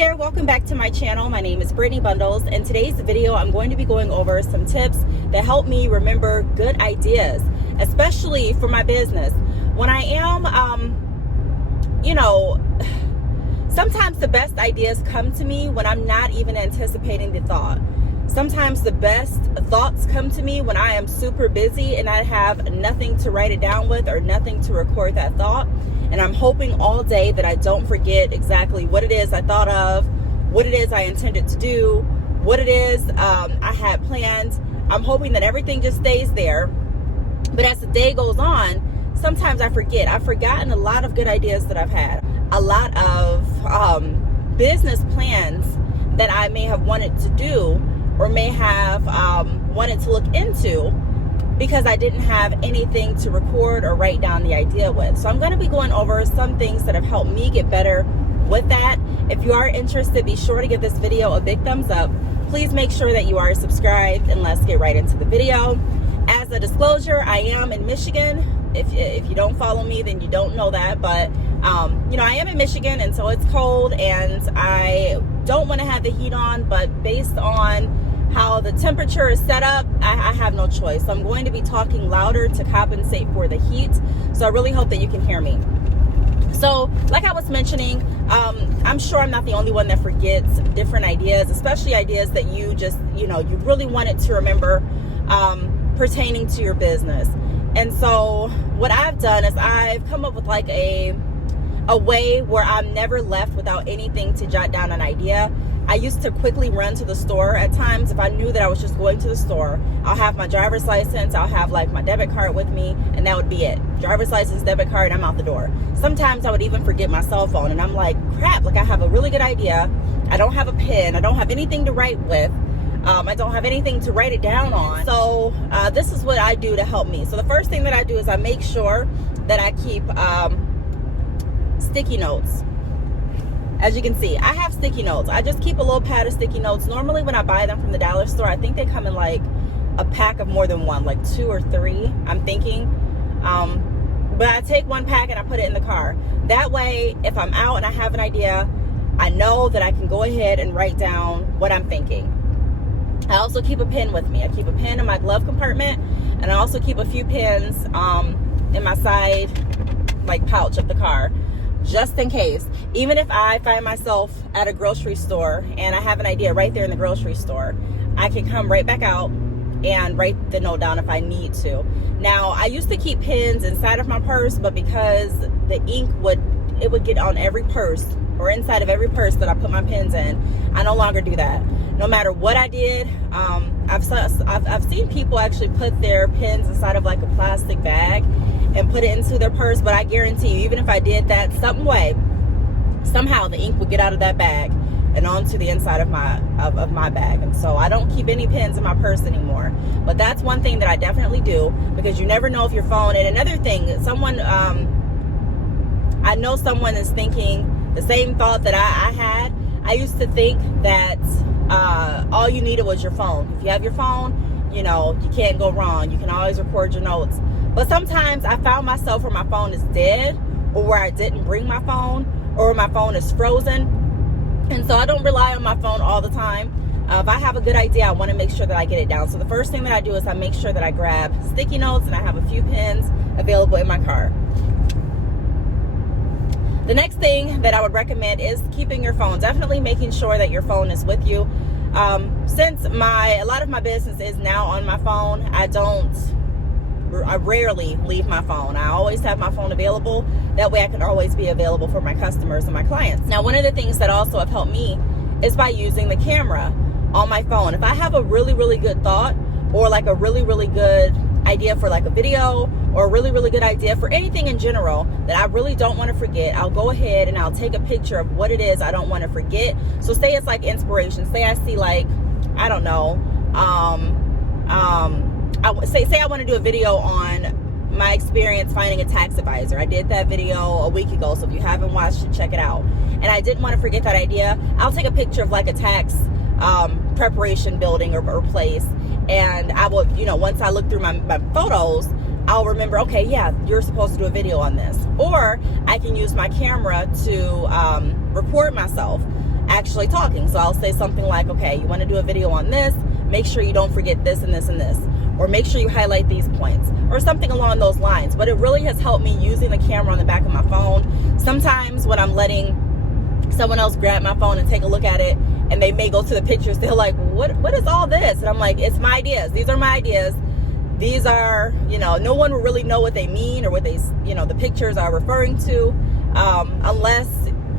there, welcome back to my channel. My name is Brittney Bundles. In today's video, I'm going to be going over some tips that help me remember good ideas, especially for my business. When I am, sometimes the best ideas come to me when I'm not even anticipating the thought. Sometimes the best thoughts come to me when I am super busy and I have nothing to write it down with or nothing to record that thought. And I'm hoping all day that I don't forget exactly what it is I thought of, what it is I intended to do, what it is I had planned. I'm hoping that everything just stays there. But as the day goes on, sometimes I forget. I've forgotten a lot of good ideas that I've had, a lot of business plans that I may have wanted to do or may have wanted to look into, because I didn't have anything to record or write down the idea with. So I'm going to be going over some things that have helped me get better with that. If you are interested, be sure to give this video a big thumbs up. Please make sure that you are subscribed, and let's get right into the video. As a disclosure, I am in Michigan. If you don't follow me, then you don't know that, but I am in Michigan, and so it's cold, and I don't want to have the heat on, but based on how the temperature is set up, I have no choice. So I'm going to be talking louder to compensate for the heat. So I really hope that you can hear me. So like I was mentioning, I'm sure I'm not the only one that forgets different ideas, especially ideas that you just, you really wanted to remember pertaining to your business. And so what I've done is I've come up with like a way where I'm never left without anything to jot down an idea. I used to quickly run to the store at times. If I knew that I was just going to the store, I'll have my driver's license, I'll have like my debit card with me, and that would be it. Driver's license, debit card, I'm out the door. Sometimes I would even forget my cell phone, and I'm like, crap, like I have a really good idea. I don't have a pen, I don't have anything to write with. I don't have anything to write it down on. So this is what I do to help me. So the first thing that I do is I make sure that I keep sticky notes. As you can see, I have sticky notes. I just keep a little pad of sticky notes. Normally when I buy them from the dollar store, I think they come in like a pack of more than one, like 2 or 3, I'm thinking. But I take one pack and I put it in the car. That way, if I'm out and I have an idea, I know that I can go ahead and write down what I'm thinking. I also keep a pen with me. I keep a pen in my glove compartment, and I also keep a few pens in my side like pouch of the car, just in case. Even if I find myself at a grocery store and I have an idea right there in the grocery store, I can come right back out and write the note down if I need to. Now, I used to keep pens inside of my purse, but because the ink would get on every purse or inside of every purse that I put my pens in, I no longer do that. No matter what I did, I've seen people actually put their pens inside of like a plastic bag and put it into their purse, but I guarantee you, even if I did that some way, somehow the ink would get out of that bag and onto the inside of my bag. And so I don't keep any pens in my purse anymore. But that's one thing that I definitely do, because you never know if your phone. And another thing, I know someone is thinking the same thought that I had. I used to think that all you needed was your phone. If you have your phone, you can't go wrong. You can always record your notes. But sometimes I found myself where my phone is dead, or where I didn't bring my phone, or where my phone is frozen. And so I don't rely on my phone all the time. If I have a good idea, I want to make sure that I get it down. So the first thing that I do is I make sure that I grab sticky notes, and I have a few pens available in my car. The next thing that I would recommend is keeping your phone. Definitely making sure that your phone is with you. Since a lot of my business is now on my phone, I rarely leave my phone. I always have my phone available. That way I can always be available for my customers and my clients. Now, one of the things that also have helped me is by using the camera on my phone. If I have a really, really good thought, or like a really, really good idea for like a video, or a really, really good idea for anything in general that I really don't want to forget, I'll go ahead and I'll take a picture of what it is I don't want to forget. So say it's like inspiration. Say I see like, I don't know, say I want to do a video on my experience finding a tax advisor. I did that video a week ago, so if you haven't watched it, check it out. And I didn't want to forget that idea. I'll take a picture of like a tax preparation building or place, and I will, once I look through my photos, I'll remember, okay, yeah, you're supposed to do a video on this. Or I can use my camera to record myself actually talking. So I'll say something like, okay, you want to do a video on this, make sure you don't forget this and this and this, or make sure you highlight these points, or something along those lines. But it really has helped me using the camera on the back of my phone. Sometimes when I'm letting someone else grab my phone and take a look at it, and they may go to the pictures, they're like, what is all this? And I'm like, it's my ideas. These are my ideas. These are, no one will really know what they mean or what they, the pictures are referring to, unless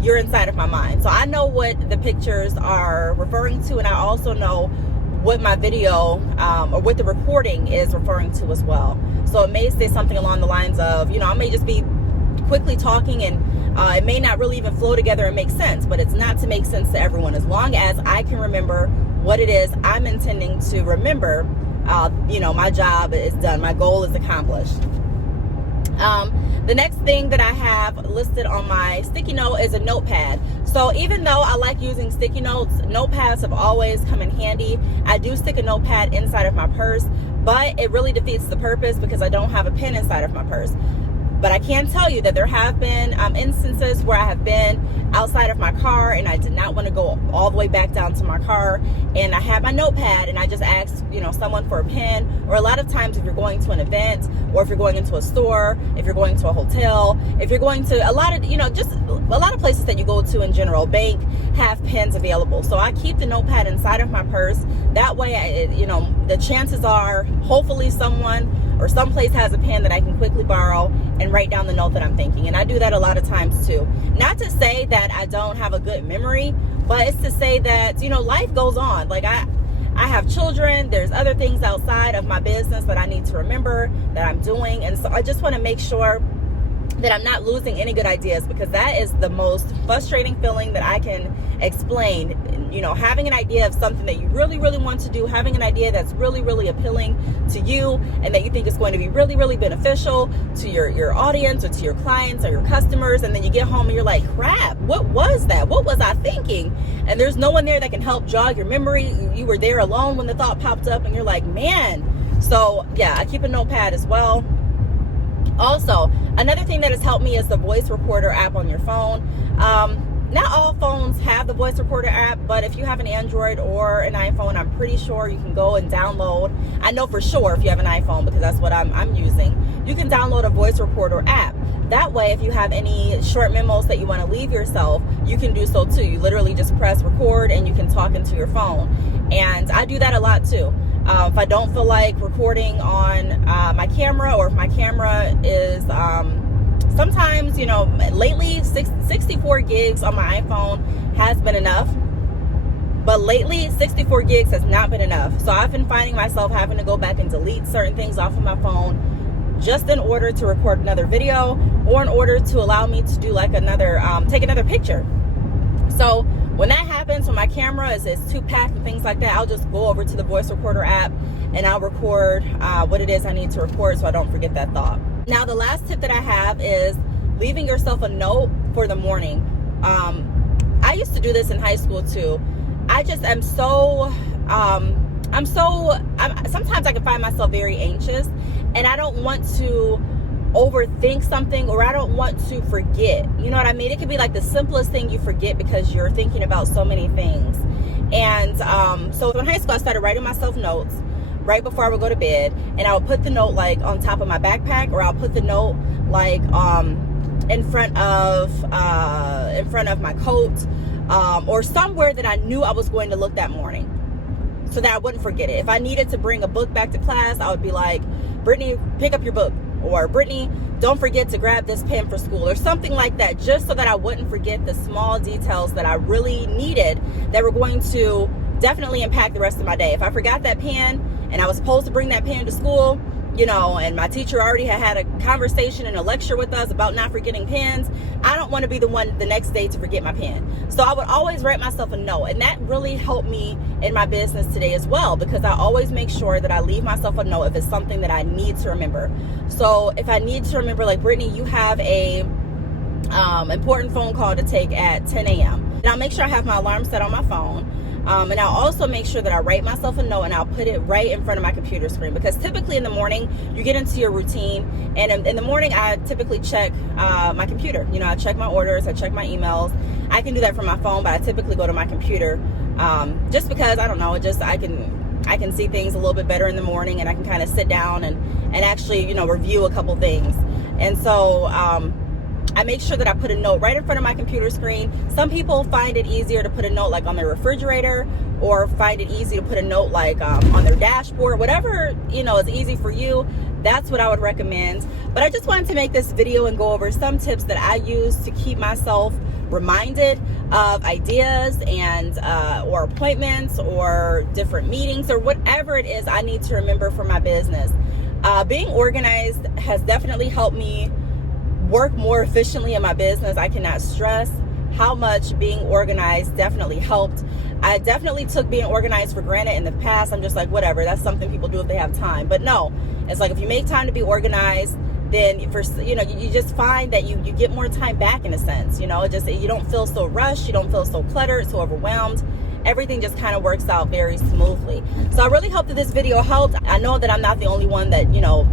you're inside of my mind. So I know what the pictures are referring to, and I also know what my video or what the recording is referring to as well. So it may say something along the lines of, I may just be quickly talking, and it may not really even flow together and make sense, but it's not to make sense to everyone. As long as I can remember what it is I'm intending to remember, my job is done. My goal is accomplished. The next thing that I have listed on my sticky note is a notepad. So even though I like using sticky notes, notepads have always come in handy. I do stick a notepad inside of my purse, but it really defeats the purpose because I don't have a pen inside of my purse. But I can tell you that there have been instances where I have been outside of my car and I did not want to go all the way back down to my car, and I had my notepad and I just asked, someone for a pen. Or a lot of times if you're going to an event, or if you're going into a store, if you're going to a hotel, if you're going to a lot of, just a lot of places that you go to in general, bank, have pens available. So I keep the notepad inside of my purse. That way, the chances are hopefully someone or someplace has a pen that I can quickly borrow and write down the note that I'm thinking. And I do that a lot of times too. Not to say that I don't have a good memory, but it's to say that, life goes on. Like I have children, there's other things outside of my business that I need to remember that I'm doing. And so I just want to make sure that I'm not losing any good ideas, because that is the most frustrating feeling that I can explain. Having an idea of something that you really, really want to do, having an idea that's really, really appealing to you and that you think is going to be really, really beneficial to your audience or to your clients or your customers. And then you get home and you're like, crap, what was that? What was I thinking? And there's no one there that can help jog your memory. You were there alone when the thought popped up and you're like, man. So yeah, I keep a notepad as well. Also, another thing that has helped me is the voice recorder app on your phone. Not all phones have the voice recorder app, but if you have an Android or an iPhone, I'm pretty sure you can go and download. I know for sure if you have an iPhone, because that's what I'm using. You can download a voice recorder app. That way, if you have any short memos that you want to leave yourself, you can do so too. You literally just press record and you can talk into your phone. And I do that a lot too. If I don't feel like recording on my camera, or if my camera is sometimes, lately 64 gigs on my iPhone has been enough, but lately 64 gigs has not been enough. So I've been finding myself having to go back and delete certain things off of my phone just in order to record another video, or in order to allow me to do like take another picture. So when that happens, when my camera is too packed and things like that, I'll just go over to the voice recorder app and I'll record what it is I need to record so I don't forget that thought. Now, the last tip that I have is leaving yourself a note for the morning. I used to do this in high school too. I just am sometimes I can find myself very anxious, and I don't want to overthink something, or I don't want to forget. You know what I mean? It could be like the simplest thing you forget because you're thinking about so many things. And so in high school, I started writing myself notes right before I would go to bed, and I would put the note like on top of my backpack, or I'll put the note like in front of my coat, or somewhere that I knew I was going to look that morning, so that I wouldn't forget it. If I needed to bring a book back to class, I would be like, Brittney, pick up your book, or Brittney, don't forget to grab this pen for school, or something like that, just so that I wouldn't forget the small details that I really needed that were going to definitely impact the rest of my day. If I forgot that pen and I was supposed to bring that pen to school, and my teacher already had a conversation and a lecture with us about not forgetting pens, I don't want to be the one the next day to forget my pen. So I would always write myself a note, and that really helped me in my business today as well, because I always make sure that I leave myself a note if it's something that I need to remember. So if I need to remember, like, Brittney, you have a important phone call to take at 10 a.m. And I'll make sure I have my alarm set on my phone. And I'll also make sure that I write myself a note and I'll put it right in front of my computer screen, because typically in the morning you get into your routine, and in the morning I typically check my computer. You know, I check my orders, I check my emails. I can do that from my phone, but I typically go to my computer, just because, I don't know, I can see things a little bit better in the morning, and I can kind of sit down and actually, you know, review a couple things. And so I make sure that I put a note right in front of my computer screen. Some people find it easier to put a note like on their refrigerator, or find it easy to put a note like on their dashboard. Whatever, you know, is easy for you, that's what I would recommend. But I just wanted to make this video and go over some tips that I use to keep myself reminded of ideas and or appointments or different meetings or whatever it is I need to remember for my business. Being organized has definitely helped me work more efficiently in my business. I cannot stress how much being organized definitely helped. I definitely took being organized for granted in the past. I'm just like, whatever, that's something people do if they have time. But no, it's like if you make time to be organized, then first, you know, you just find that you get more time back in a sense. You know, you don't feel so rushed, you don't feel so cluttered, so overwhelmed. Everything just kind of works out very smoothly. So I really hope that this video helped. I know that I'm not the only one that, you know,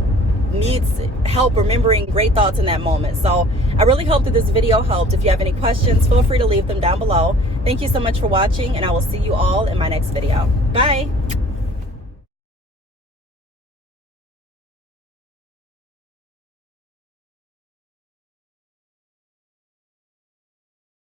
needs help remembering great thoughts in that moment. So I really hope that this video helped. If you have any questions, feel free to leave them down below. Thank you so much for watching, and I will see you all in my next video. Bye.